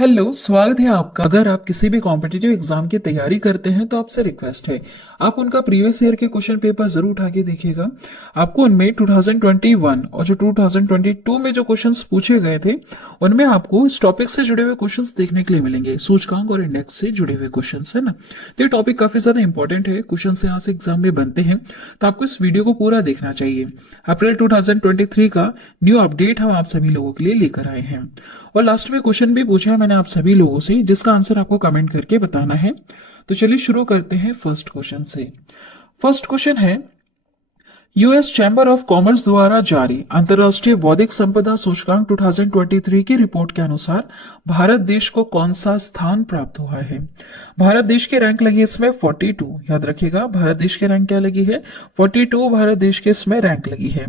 Hello, स्वागत है आपका। अगर आप किसी भी कॉम्पिटिटिव एग्जाम की तैयारी करते हैं तो आपसे रिक्वेस्ट है आप उनका प्रीवियस ईयर के क्वेश्चन पेपर जरूर उठा के देखिएगा। आपको उनमें 2021 और जो 2022 में जो क्वेश्चंस पूछे गए थे उनमें आपको इस टॉपिक से जुड़े हुए क्वेश्चंस देखने के लिए मिलेंगे। सूचकांक और इंडेक्स से जुड़े हुए क्वेश्चंस है ना। तो ये टॉपिक काफी ज्यादा इंपॉर्टेंट है, क्वेश्चन यहाँ से एग्जाम में बनते हैं, तो आपको इस वीडियो को पूरा देखना चाहिए। अप्रैल 2023 का न्यू अपडेट हम आप सभी लोगों के लिए लेकर आए हैं और लास्ट में क्वेश्चन भी पूछा है मैंने आप सभी लोगों से, जिसका आंसर आपको कमेंट करके बताना है। तो चलिए शुरू करते हैं फर्स्ट क्वेश्चन से। फर्स्ट क्वेश्चन है, यूएस चैम्बर ऑफ कॉमर्स द्वारा जारी अंतर्राष्ट्रीय बौद्धिक संपदा सूचकांक 2023 की रिपोर्ट के अनुसार भारत देश को कौन सा स्थान प्राप्त हुआ है। भारत देश की रैंक लगी इसमें 42। याद रखिएगा, भारत देश की रैंक क्या लगी है, 42 भारत देश के इसमें रैंक लगी है।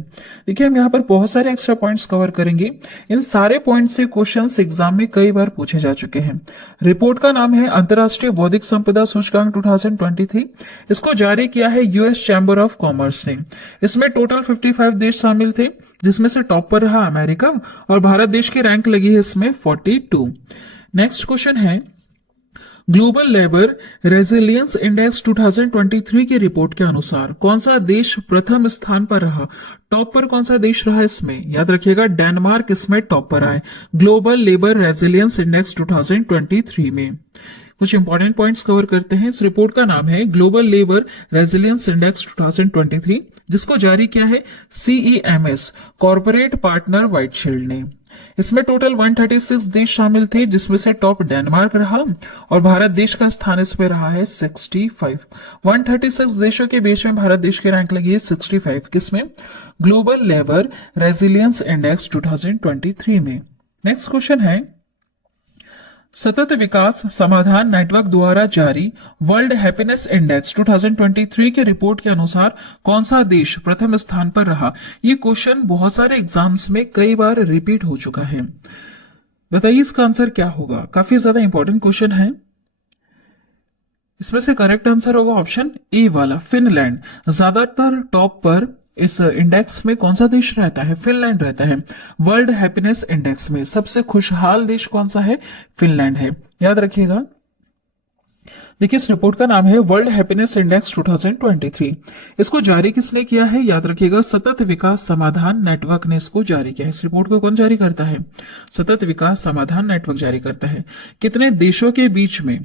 देखिए, हम यहाँ पर बहुत सारे एक्स्ट्रा पॉइंट्स कवर करेंगे। इन सारे पॉइंट से क्वेश्चंस एग्जाम में कई बार पूछे जा चुके हैं। रिपोर्ट का नाम है अंतर्राष्ट्रीय बौद्धिक संपदा सूचकांक 2023। इसको जारी किया है यूएस चैम्बर ऑफ कॉमर्स ने। इसमें टोटल 55 देश शामिल थे, जिसमें से टॉप पर रहा अमेरिका और भारत देश की रैंक लगी है इसमें 42। नेक्स्ट क्वेश्चन है, ग्लोबल लेबर रेजिलियंस इंडेक्स 2023 की रिपोर्ट के अनुसार कौन सा देश प्रथम स्थान पर रहा। टॉप पर कौन सा देश रहा इसमें, याद रखिएगा डेनमार्क इसमें टॉप पर आए ग्लोबल लेबर रेजिलियंस इंडेक्स 2023 में। कुछ इंपॉर्टेंट पॉइंट्स कवर करते हैं। इस रिपोर्ट का नाम है ग्लोबल लेबर रेजिलियंस इंडेक्स 2023, जिसको जारी किया है CEMS कॉर्पोरेट पार्टनर व्हाइटशील्ड ने। इसमें टोटल 136 देश शामिल थे, जिसमें से टॉप डेनमार्क रहा और भारत देश का स्थान इसमें रहा है 65। 136 देशों के बीच में भारत देश की रैंक लगी है 65, किसमें, ग्लोबल लेबर रेजिलियंस इंडेक्स 2023 में। नेक्स्ट क्वेश्चन है, सतत विकास समाधान नेटवर्क द्वारा जारी वर्ल्ड हैप्पीनेस इंडेक्स 2023 की रिपोर्ट के अनुसार कौन सा देश प्रथम स्थान पर रहा। ये क्वेश्चन बहुत सारे एग्जाम्स में कई बार रिपीट हो चुका है। बताइए इसका आंसर क्या होगा। काफी ज्यादा इंपॉर्टेंट क्वेश्चन है। इसमें से करेक्ट आंसर होगा ऑप्शन ए वाला, फिनलैंड। ज्यादातर टॉप पर इस इंडेक्स में कौन सा देश रहता है, फिनलैंड रहता है। वर्ल्ड हैप्पीनेस इंडेक्स में सबसे खुशहाल देश कौन सा है, फिनलैंड है। याद रखिएगा। देखिए, इस रिपोर्ट का नाम है वर्ल्ड हैप्पीनेस इंडेक्स 2023। इसको जारी किसने किया है, याद रखिएगा, सतत विकास समाधान नेटवर्क ने इसको जारी किया है। इस रिपोर्ट को कौन जारी करता है, सतत विकास समाधान नेटवर्क जारी करता है। कितने देशों के बीच में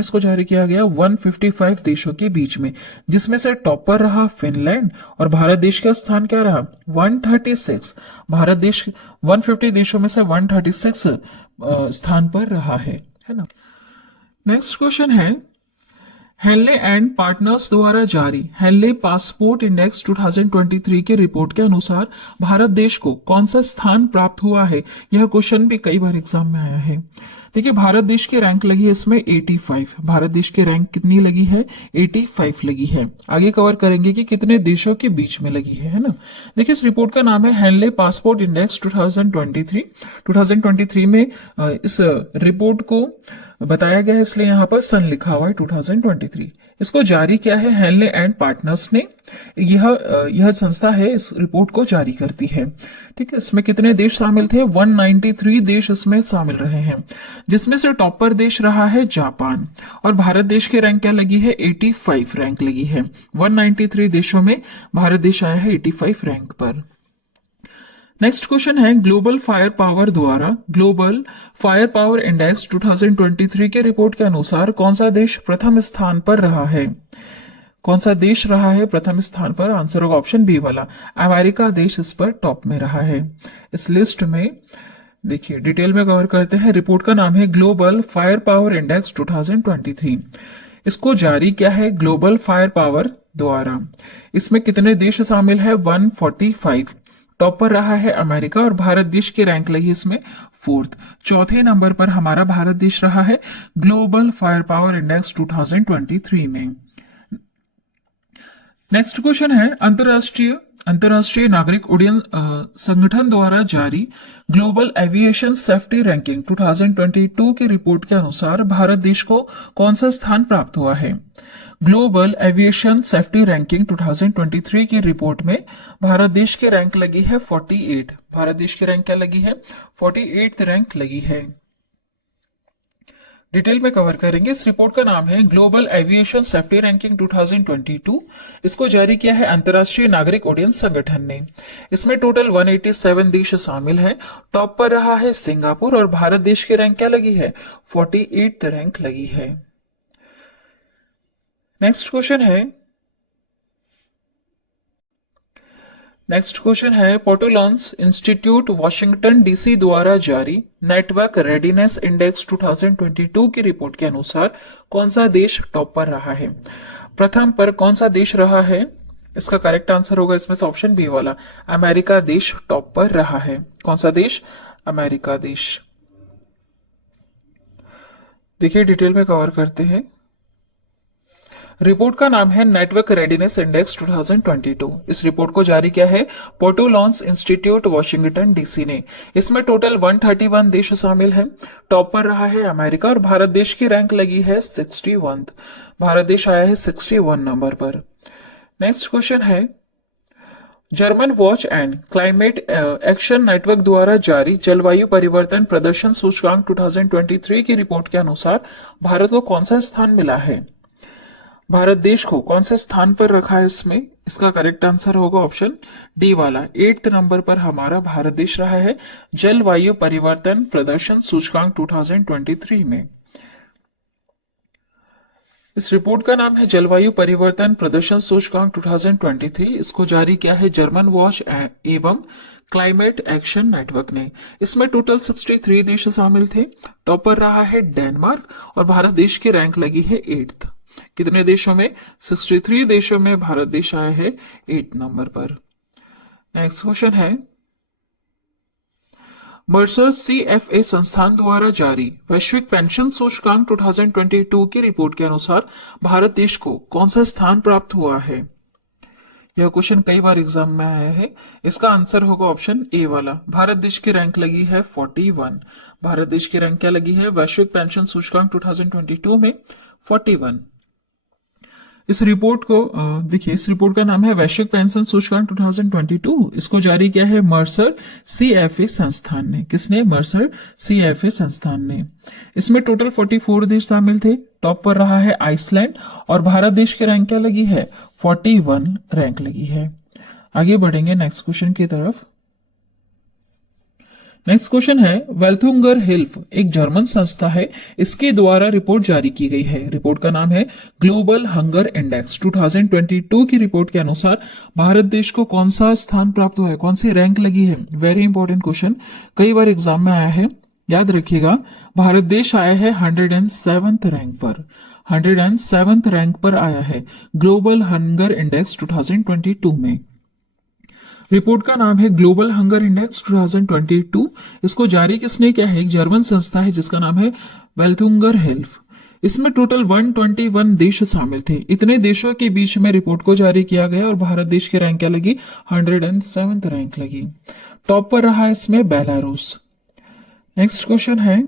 इसको जारी किया गया, 155 देशों के बीच में, जिसमें से टॉप पर रहा फिनलैंड और भारत देश का स्थान क्या रहा, 136। भारत देश 150 देशों में से 136 स्थान पर रहा है ना। नेक्स्ट क्वेश्चन है, हेनले एंड पार्टनर्स द्वारा जारी हेनले पासपोर्ट इंडेक्स 2023 की रिपोर्ट के अनुसार भारत देश को कौन सा स्थान प्राप्त हुआ है। यह क्वेश्चन भी कई बार एग्जाम में आया है। देखिए, भारत देश की रैंक लगी है इसमें 85। भारत देश की रैंक कितनी लगी है, 85 लगी है। आगे कवर करेंगे कि कितने देशों के बीच में लगी है ना। देखिए, इस रिपोर्ट का नाम है हेनले पासपोर्ट इंडेक्स 2023। 2023 में इस रिपोर्ट को बताया गया है, इसलिए यहाँ पर सन लिखा हुआ है 2023। इसको जारी किया है हेनले एंड पार्टनर्स ने। यह संस्था है इस रिपोर्ट को जारी करती है। ठीक है, इसमें कितने देश शामिल थे, 193 देश इसमें शामिल रहे हैं, जिसमें से टॉप पर देश रहा है जापान और भारत देश की रैंक क्या लगी है, 85 रैंक लगी है। 193 देशों में भारत देश आया है 85 रैंक पर। नेक्स्ट क्वेश्चन है, ग्लोबल फायर पावर द्वारा ग्लोबल फायर पावर इंडेक्स 2023 के रिपोर्ट के अनुसार कौन सा देश प्रथम स्थान पर रहा है। कौन सा देश रहा है प्रथम स्थान पर, आंसर होगा ऑप्शन बी वाला, अमेरिका देश इस पर टॉप में रहा है। इस लिस्ट में देखिए डिटेल में कवर करते हैं। रिपोर्ट का नाम है ग्लोबल फायर पावर इंडेक्स 2023। इसको जारी किया है ग्लोबल फायर पावर द्वारा। इसमें कितने देश शामिल है, 145। टॉप पर रहा है अमेरिका और भारत देश की रैंक लगी इसमें 4th। चौथे नंबर पर हमारा भारत देश रहा है ग्लोबल फायर पावर इंडेक्स 2023 में। नेक्स्ट क्वेश्चन है, अंतरराष्ट्रीय नागरिक उड्डयन संगठन द्वारा जारी ग्लोबल एविएशन सेफ्टी रैंकिंग 2022 की रिपोर्ट के अनुसार भारत देश को कौन सा स्थान प्राप्त हुआ है। ग्लोबल एविएशन सेफ्टी रैंकिंग 2023 की रिपोर्ट में भारत देश की रैंक लगी है 48। भारत देश की रैंक क्या लगी है, 48th रैंक लगी है। डिटेल में कवर करेंगे। इस रिपोर्ट का नाम है ग्लोबल एविएशन सेफ्टी रैंकिंग 2022। इसको जारी किया है अंतर्राष्ट्रीय नागरिक उड्डयन संगठन ने। इसमें टोटल 187 देश शामिल हैं। टॉप पर रहा है सिंगापुर और भारत देश की रैंक क्या लगी है? 48th रैंक लगी है। नेक्स्ट क्वेश्चन है पोटोलॉन्स इंस्टीट्यूट वाशिंगटन डीसी द्वारा जारी नेटवर्क रेडीनेस इंडेक्स 2022 की रिपोर्ट के अनुसार कौन सा देश टॉप पर रहा है? प्रथम पर कौन सा देश रहा है? इसका करेक्ट आंसर होगा इसमें से ऑप्शन बी वाला, अमेरिका देश टॉप पर रहा है। कौन सा देश? अमेरिका देश। देखिए डिटेल में कवर करते हैं। रिपोर्ट का नाम है नेटवर्क रेडीनेस इंडेक्स 2022। इस रिपोर्ट को जारी किया है पोटोलॉन्स इंस्टीट्यूट वाशिंगटन डीसी ने। इसमें टोटल 131 देश शामिल हैं। टॉप पर रहा है अमेरिका और भारत देश की रैंक लगी है 61। भारत देश आया है 61 नंबर पर। नेक्स्ट क्वेश्चन है German watch and climate action network द्वारा जारी जलवायु परिवर्तन प्रदर्शन सूचकांक 2023 की रिपोर्ट के अनुसार भारत को कौन सा स्थान मिला है? भारत देश को कौन से स्थान पर रखा है इसमें? इसका करेक्ट आंसर होगा ऑप्शन डी वाला, 8th नंबर पर हमारा भारत देश रहा है जलवायु परिवर्तन प्रदर्शन सूचकांक 2023 में। इस रिपोर्ट का नाम है जलवायु परिवर्तन प्रदर्शन सूचकांक 2023। इसको जारी किया है जर्मन वॉच एवं क्लाइमेट एक्शन नेटवर्क ने। इसमें टोटल 63 देश शामिल थे। टॉप पर रहा है डेनमार्क और भारत देश की रैंक लगी है 8th। कितने देशों में? 63 देशों में भारत देश आया है 8 नंबर पर। नेक्स्ट क्वेश्चन है मर्सर CFA संस्थान द्वारा जारी वैश्विक पेंशन सूचकांक 2022 की रिपोर्ट के अनुसार भारत देश को कौन सा स्थान प्राप्त हुआ है? यह क्वेश्चन कई बार एग्जाम में आया है। इसका आंसर होगा ऑप्शन ए वाला, भारत देश की रैंक लगी है 41। भारत देश की रैंक क्या लगी है वैश्विक पेंशन सूचकांक 2022 में? 41। इस रिपोर्ट को देखिए, इस रिपोर्ट का नाम है वैश्विक पेंशन सूचकांक 2022। इसको जारी किया है मर्सर CFA संस्थान ने। किसने? मर्सर CFA संस्थान ने। इसमें टोटल 44 देश शामिल थे। टॉप पर रहा है आइसलैंड और भारत देश की रैंक क्या लगी है? 41 रैंक लगी है। आगे बढ़ेंगे नेक्स्ट क्वेश्चन की तरफ। नेक्स्ट क्वेश्चन है वेल्थुंगर हिल्फ एक जर्मन संस्था है, इसके द्वारा रिपोर्ट जारी की गई है। रिपोर्ट का नाम है ग्लोबल हंगर इंडेक्स 2022 की रिपोर्ट के अनुसार भारत देश को कौन सा स्थान प्राप्त हुआ है? कौन सी रैंक लगी है? वेरी इंपॉर्टेंट क्वेश्चन, कई बार एग्जाम में आया है, याद रखिएगा। भारत देश आया है 107th रैंक पर। 107th रैंक पर आया है ग्लोबल हंगर इंडेक्स 2022 में। रिपोर्ट का नाम है ग्लोबल हंगर इंडेक्स 2022। इसको जारी किसने किया है? एक जर्मन संस्था है जिसका नाम है वेल्थुंगर हिल्फ। इसमें टोटल 121 देश शामिल थे। इतने देशों के बीच में रिपोर्ट को जारी किया गया और भारत देश की रैंक क्या लगी? 107th रैंक लगी। टॉप पर रहा इसमें बेलारूस। नेक्स्ट क्वेश्चन है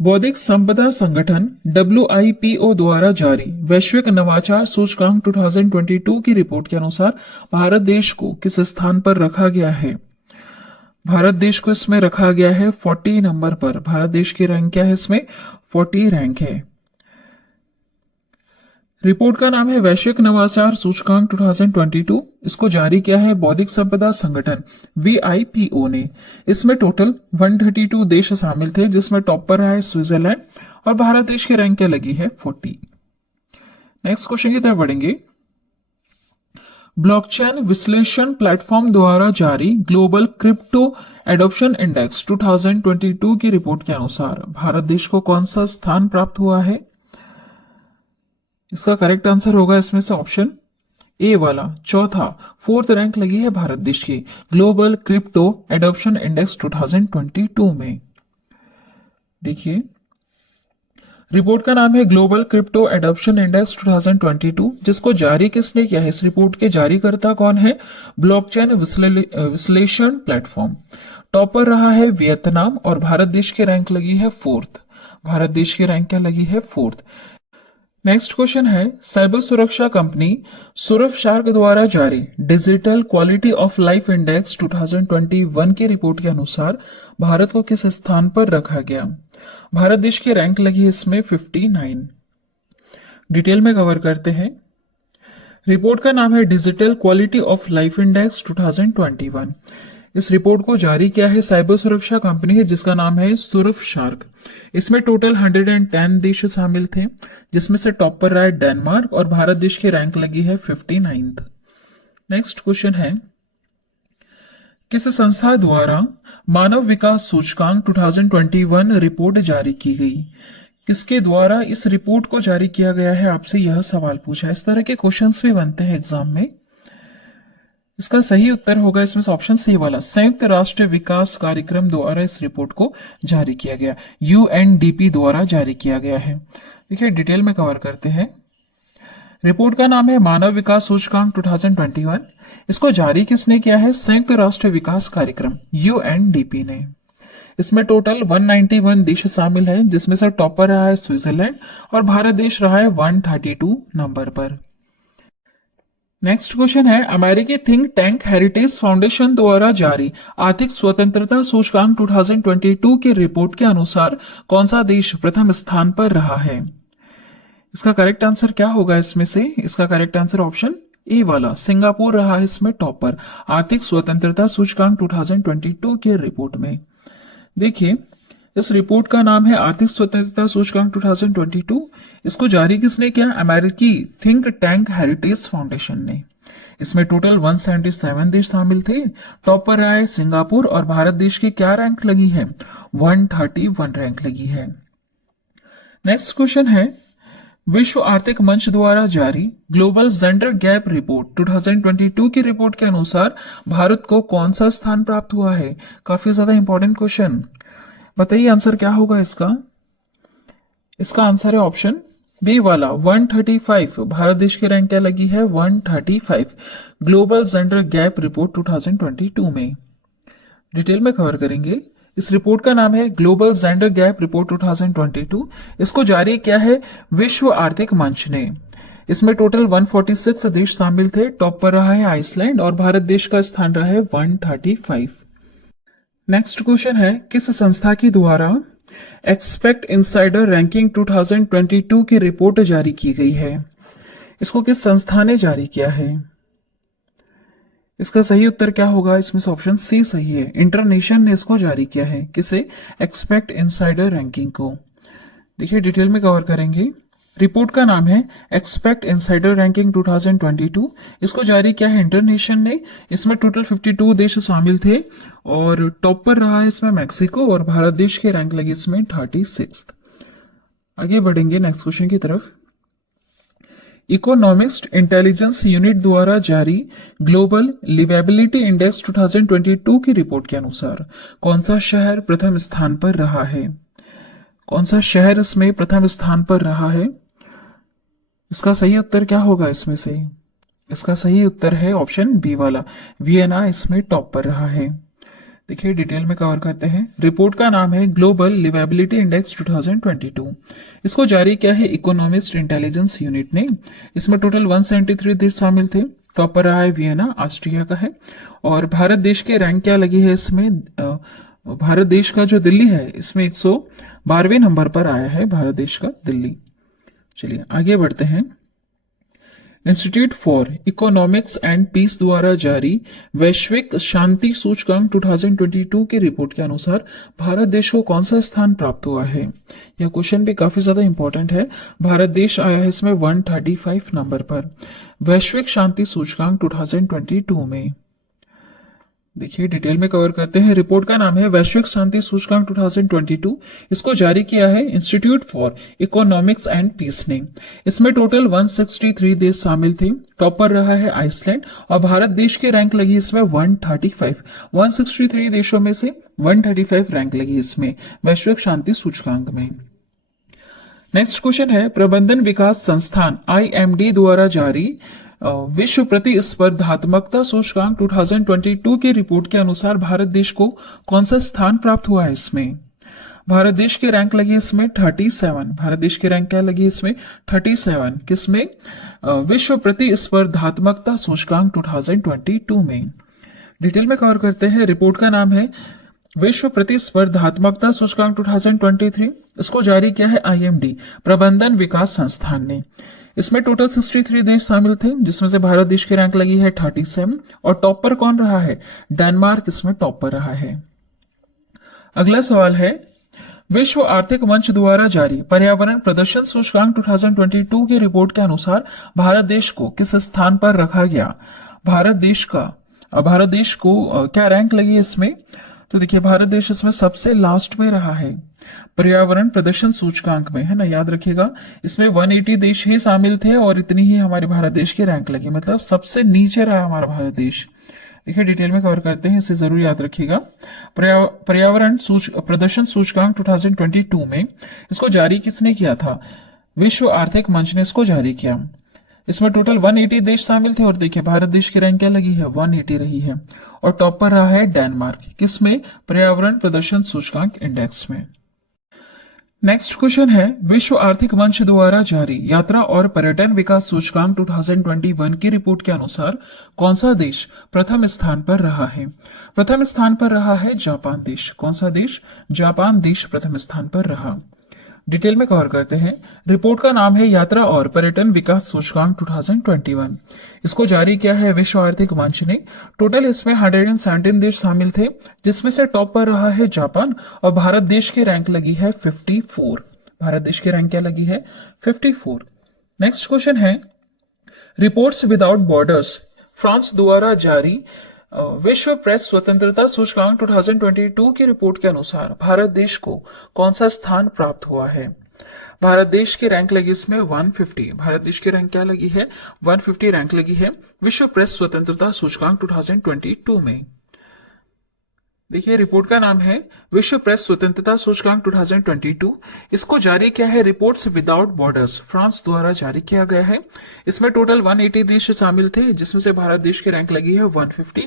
बौद्धिक संपदा संगठन WIPO द्वारा जारी वैश्विक नवाचार सूचकांक 2022 की रिपोर्ट के अनुसार भारत देश को किस स्थान पर रखा गया है? भारत देश को इसमें रखा गया है 40 नंबर पर। भारत देश की रैंक क्या है इसमें? 40 रैंक है। रिपोर्ट का नाम है वैश्विक नवाचार सूचकांक 2022। इसको जारी किया है बौद्धिक संपदा संगठन WIPO ने। इसमें टोटल 132 देश शामिल थे, जिसमें टॉप पर रहा है स्विट्जरलैंड और भारत देश की रैंक क्या लगी है? 40। नेक्स्ट क्वेश्चन की तरफ बढ़ेंगे। ब्लॉकचेन विश्लेषण प्लेटफॉर्म द्वारा जारी ग्लोबल क्रिप्टो एडॉप्शन इंडेक्स 2022 की रिपोर्ट के अनुसार भारत देश को कौन सा स्थान प्राप्त हुआ है? इसका करेक्ट आंसर होगा इसमें से ऑप्शन ए वाला, चौथा, 4th रैंक लगी है भारत देश की ग्लोबल क्रिप्टो एडॉप्शन इंडेक्स 2022 में। देखिए रिपोर्ट का नाम है ग्लोबल क्रिप्टो एडॉप्शन इंडेक्स 2022, जिसको जारी किसने किया है? इस रिपोर्ट के जारीकर्ता कौन है? ब्लॉकचेन विश्लेषण प्लेटफॉर्म। टॉप पर रहा है वियतनाम और भारत देश की रैंक लगी है 4th। भारत देश की रैंक क्या लगी है? 4th। नेक्स्ट क्वेश्चन है साइबर सुरक्षा कंपनी सुरफशार्क द्वारा जारी digital quality of life index 2021 की रिपोर्ट के अनुसार भारत को किस स्थान पर रखा गया? भारत देश की रैंक लगी है इसमें 59। डिटेल में कवर करते हैं। रिपोर्ट का नाम है digital quality of life index 2021। इस रिपोर्ट को जारी किया है साइबर सुरक्षा कंपनी है जिसका नाम है सुरफ शार्क। इसमें टोटल 110 देश शामिल थे, जिसमें से टॉप पर रहा है डेनमार्क और भारत देश की रैंक लगी है 59th। नेक्स्ट क्वेश्चन है, किस संस्था द्वारा मानव विकास सूचकांक 2021 रिपोर्ट जारी की गई? किसके द्वारा इस रिपोर्ट को जारी किया गया है, आपसे यह सवाल पूछा है। इस तरह के क्वेश्चंस भी बनते हैं एग्जाम में। इसका सही उत्तर होगा इसमें से ऑप्शन सी वाला, संयुक्त राष्ट्र विकास कार्यक्रम द्वारा इस रिपोर्ट को जारी किया गया, यूएनडीपी द्वारा जारी किया गया है। देखिए डिटेल में कवर करते हैं। रिपोर्ट का नाम है मानव विकास सूचकांक 2021। इसको जारी किसने किया है? संयुक्त राष्ट्र विकास कार्यक्रम यूएनडीपी ने। इसमें टोटल 191 देश शामिल हैं, जिसमें से टॉप पर रहा है स्विट्जरलैंड और भारत देश रहा है 132 नंबर पर। नेक्स्ट क्वेश्चन है, अमेरिकी थिंक टैंक हेरिटेज फाउंडेशन द्वारा जारी आर्थिक स्वतंत्रता सूचकांक 2022 की रिपोर्ट के अनुसार कौन सा देश प्रथम स्थान पर रहा है? इसका करेक्ट आंसर क्या होगा इसमें से? इसका करेक्ट आंसर ऑप्शन ए वाला, सिंगापुर रहा है इसमें टॉप पर आर्थिक स्वतंत्रता सूचकांक 2022 की रिपोर्ट में। देखिए इस रिपोर्ट का नाम है आर्थिक स्वतंत्रता सूचकांक 2022। इसको जारी किसने किया? अमेरिकी थिंक टैंक हेरिटेज फाउंडेशन ने। इसमें टोटल 177 देश शामिल थे। टॉप पर रहा है सिंगापुर और भारत देश की क्या रैंक लगी है? 131 रैंक लगी है। नेक्स्ट क्वेश्चन है, विश्व आर्थिक मंच द्वारा जारी ग्लोबल जेंडर गैप रिपोर्ट 2022 की रिपोर्ट के अनुसार भारत को कौन सा स्थान प्राप्त हुआ है? काफी ज्यादा इंपॉर्टेंट क्वेश्चन, बताइए आंसर क्या होगा इसका? इसका आंसर है ऑप्शन बी वाला 135। भारत देश की रैंक क्या लगी है? 135 ग्लोबल जेंडर गैप रिपोर्ट 2022 में। डिटेल में कवर करेंगे। इस रिपोर्ट का नाम है ग्लोबल जेंडर गैप रिपोर्ट 2022। इसको जारी किया है विश्व आर्थिक मंच ने। इसमें टोटल 146 देश शामिल थे। टॉप पर रहा है आइसलैंड और भारत देश का स्थान रहा है 135। नेक्स्ट क्वेश्चन है, किस संस्था के द्वारा एक्सपेक्ट इनसाइडर रैंकिंग 2022 की रिपोर्ट जारी की गई है? इसको किस संस्था ने जारी किया है? इसका सही उत्तर क्या होगा? इसमें से ऑप्शन सी सही है, इंटरनेशन ने इसको जारी किया है। किसे? एक्सपेक्ट इनसाइडर रैंकिंग को। देखिए डिटेल में कवर करेंगे। रिपोर्ट का नाम है एक्सपेक्ट इनसाइडर रैंकिंग 2022। इसको जारी किया है इंटरनेशन ने। इसमें टोटल 52 देश शामिल थे और टॉप पर रहा है इसमें मैक्सिको और भारत देश की रैंक लगी इसमें 36। आगे बढ़ेंगे नेक्स्ट क्वेश्चन की तरफ। इकोनॉमिक्स इंटेलिजेंस यूनिट द्वारा जारी ग्लोबल लिवेबिलिटी इंडेक्स 2022 की रिपोर्ट के अनुसार कौन सा शहर प्रथम स्थान पर रहा है? कौन सा शहर इसमें प्रथम स्थान पर रहा है? इसका सही उत्तर क्या होगा इसमें से? इसका सही उत्तर है ऑप्शन बी वाला, वियना इसमें टॉप पर रहा है। देखिए डिटेल में कवर करते हैं। रिपोर्ट का नाम है ग्लोबल लिवेबिलिटी इंडेक्स 2022। इसको जारी किया है इकोनॉमिस्ट इंटेलिजेंस यूनिट ने। इसमें टोटल 173 देश शामिल थे। टॉप पर रहा है वियना, ऑस्ट्रिया का है। और भारत देश के रैंक क्या लगी है इसमें? भारत देश का जो दिल्ली है इसमें 112वें नंबर पर आया है भारत देश का दिल्ली। चलिए आगे बढ़ते हैं। Institute for Economics and Peace द्वारा जारी वैश्विक शांति सूचकांक 2022 की रिपोर्ट के अनुसार भारत देश को कौन सा स्थान प्राप्त हुआ है? यह क्वेश्चन भी काफी ज्यादा इंपॉर्टेंट है। भारत देश आया है इसमें 135 नंबर पर वैश्विक शांति सूचकांक 2022 में। देखिए डिटेल में कवर करते हैं। रिपोर्ट का नाम है वैश्विक शांति सूचकांक 2022। इसको जारी किया है Institute for Economics and Peace ने। इसमें टोटल 163 देश शामिल थे। टॉप पर रहा है आइसलैंड और भारत देश की रैंक लगी इसमें 135। 163 देशों में से 135 रैंक लगी इसमें वैश्विक शांति सूचकांक में। नेक्स्ट क्वेश्चन है, प्रबंधन विकास संस्थान IMD द्वारा जारी विश्व प्रतिस्पर्धात्मकता सूचकांक 2022 की रिपोर्ट के अनुसार भारत देश को कौन सा स्थान प्राप्त हुआ है? इसमें भारत देश की रैंक लगी इसमें 37। भारत देश की रैंक क्या लगी इसमें? 37। किसमें? विश्व प्रतिस्पर्धात्मकता सूचकांक 2022 में। डिटेल में कवर करते हैं। रिपोर्ट का नाम है विश्व प्रतिस्पर्धात्मकता सूचकांक 2023, इसको जारी किया है आईएमडी प्रबंधन विकास संस्थान ने। इसमें टोटल 63 देश शामिल थे, जिसमें से भारत देश की रैंक लगी है 37 और टॉप पर कौन रहा है? डेनमार्क इसमें टॉप पर रहा है। अगला सवाल है, विश्व आर्थिक मंच द्वारा जारी पर्यावरण प्रदर्शन सूचकांक 2022 की रिपोर्ट के अनुसार भारत देश को किस स्थान पर रखा गया? भारत देश को क्या रैंक लगी है इसमें? तो देखिए, भारत देश इसमें सबसे लास्ट में रहा है पर्यावरण प्रदर्शन सूचकांक में, है ना, याद रखिएगा। इसमें 180 देश ही शामिल थे और इतनी ही हमारे भारत देश की रैंक लगी, मतलब सबसे नीचे रहा हमारा भारत देश। देखिए, डिटेल में कवर करते हैं, इसे जरूर याद रखिएगा। पर्यावरण प्रदर्शन सूचकांक 2022 में इसको जारी किसने किया था? विश्व आर्थिक मंच ने इसको जारी किया। इसमें टोटल 180 देश शामिल थे और देखिए भारत देश की रैंक क्या लगी है? 180 रही है और टॉप पर रहा है डेनमार्क। किसमें? पर्यावरण प्रदर्शन सूचकांक इंडेक्स में। नेक्स्ट क्वेश्चन है, विश्व आर्थिक मंच द्वारा जारी यात्रा और पर्यटन विकास सूचकांक 2021 की रिपोर्ट के अनुसार कौन सा देश प्रथम स्थान पर रहा है? प्रथम स्थान पर रहा है जापान देश। कौन सा देश? जापान देश प्रथम स्थान पर रहा। डिटेल में कवर करते हैं। रिपोर्ट का नाम है यात्रा और पर्यटन विकास सूचकांक 2021। इसको जारी किया है विश्व आर्थिक मंच ने। टोटल इसमें 117 देश शामिल थे, जिसमें से टॉप पर रहा है जापान और भारत देश की रैंक लगी है 54। भारत देश की रैंक क्या लगी है? 54। नेक्स्ट क्वेश्चन है, रिपोर्ट्स विदाउट बॉर्डर्स फ्रांस द्वारा जारी विश्व प्रेस स्वतंत्रता सूचकांक 2022 की रिपोर्ट के अनुसार भारत देश को कौन सा स्थान प्राप्त हुआ है? भारत देश की रैंक लगी इसमें 150। भारत देश की रैंक क्या लगी है? 150 रैंक लगी है विश्व प्रेस स्वतंत्रता सूचकांक 2022 में। देखिए, रिपोर्ट का नाम है विश्व प्रेस स्वतंत्रता सूचकांक 2022। इसको जारी किया है रिपोर्ट्स विदाउट बॉर्डर्स फ्रांस द्वारा जारी किया गया है। इसमें टोटल 180 देश शामिल थे, जिसमें से भारत देश की रैंक लगी है 150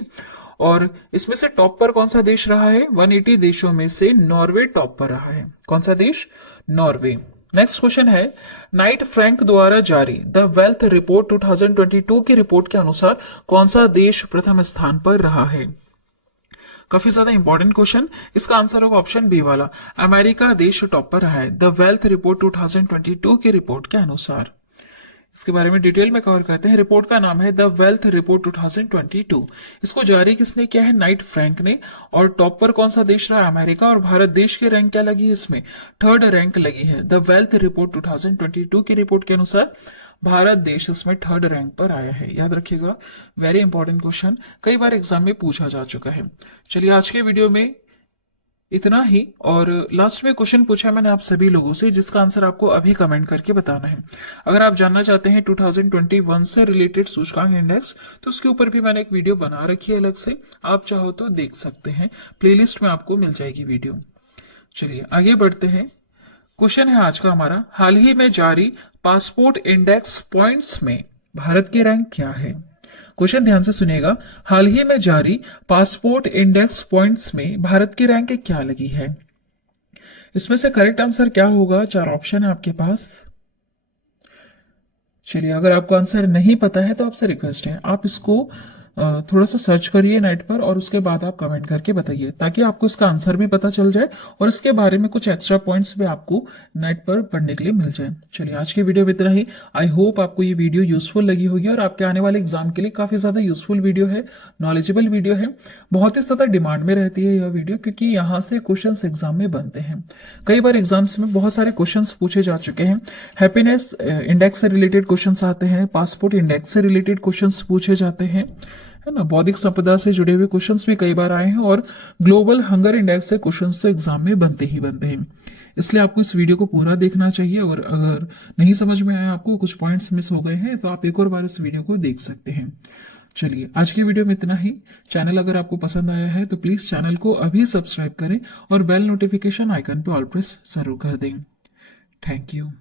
और इसमें से टॉप पर कौन सा देश रहा है? 180 देशों में से नॉर्वे टॉप पर रहा है। कौन सा देश? नॉर्वे। नेक्स्ट क्वेश्चन है, नाइट फ्रैंक द्वारा जारी द वेल्थ रिपोर्ट 2022 की रिपोर्ट के अनुसार कौन सा देश प्रथम स्थान पर रहा है? काफी ज्यादा इंपॉर्टेंट क्वेश्चन। इसका आंसर होगा ऑप्शन बी वाला, अमेरिका देश टॉप पर रहा है द वेल्थ रिपोर्ट 2022 की रिपोर्ट के अनुसार। इसके बारे में डिटेल में कवर करते हैं। रिपोर्ट का नाम है द वेल्थ रिपोर्ट 2022। इसको जारी किसने किया है? नाइट फ्रैंक ने और टॉप पर कौन सा देश रहा? अमेरिका और भारत देश की रैंक क्या लगी है इसमें? थर्ड रैंक लगी है। द वेल्थ रिपोर्ट 2022 की रिपोर्ट के अनुसार भारत देश इसमें थर्ड रैंक पर आया है। याद रखिएगा, वेरी इंपॉर्टेंट क्वेश्चन, कई बार एग्जाम में पूछा जा चुका है। चलिए, आज के वीडियो में इतना ही और लास्ट में क्वेश्चन पूछा है मैंने आप सभी लोगों से, जिसका आंसर आपको अभी कमेंट करके बताना है। अगर आप जानना चाहते हैं 2021 से रिलेटेड सूचकांक इंडेक्स, तो उसके ऊपर भी मैंने एक वीडियो बना रखी है अलग से, आप चाहो तो देख सकते हैं, प्लेलिस्ट में आपको मिल जाएगी वीडियो। चलिए आगे बढ़ते हैं। क्वेश्चन है आज का हमारा, हाल ही में जारी पासपोर्ट इंडेक्स पॉइंट्स में भारत की रैंक क्या है? क्वेश्चन ध्यान से सुनिएगा। हाल ही में जारी पासपोर्ट इंडेक्स पॉइंट्स में भारत की रैंक क्या लगी है? इसमें से करेक्ट आंसर क्या होगा? 4 ऑप्शन है आपके पास। चलिए, अगर आपको आंसर नहीं पता है तो आपसे रिक्वेस्ट है, आप इसको थोड़ा सा सर्च करिए नेट पर और उसके बाद आप कमेंट करके बताइए, ताकि आपको इसका आंसर भी पता चल जाए और इसके बारे में कुछ एक्स्ट्रा पॉइंट्स भी आपको नेट पर पढ़ने के लिए मिल जाए। चलिए, आज की वीडियो में इतना ही। आई होप आपको ये वीडियो यूजफुल लगी होगी और आपके आने वाले एग्जाम के लिए काफी ज्यादा यूजफुल वीडियो है, नॉलेजेबल वीडियो है। बहुत ही ज्यादा डिमांड में रहती है यह वीडियो, क्योंकि यहाँ से क्वेश्चन एग्जाम में बनते हैं। कई बार एग्जाम्स में बहुत सारे क्वेश्चन पूछे जा चुके हैं। हैप्पीनेस इंडेक्स से रिलेटेड क्वेश्चन आते हैं, पासपोर्ट इंडेक्स से रिलेटेड क्वेश्चन पूछे जाते हैं, है ना, बौद्धिक संपदा से जुड़े हुए क्वेश्चंस भी कई बार आए हैं और ग्लोबल हंगर इंडेक्स से क्वेश्चंस तो एग्जाम में बनते ही बनते हैं। इसलिए आपको इस वीडियो को पूरा देखना चाहिए और अगर नहीं समझ में आया, आपको कुछ पॉइंट्स मिस हो गए हैं, तो आप एक और बार इस वीडियो को देख सकते हैं। चलिए, आज की वीडियो में इतना ही। चैनल अगर आपको पसंद आया है तो प्लीज चैनल को अभी सब्सक्राइब करें और बेल नोटिफिकेशन आइकन पर ऑल प्रेस जरूर कर दें। Thank you.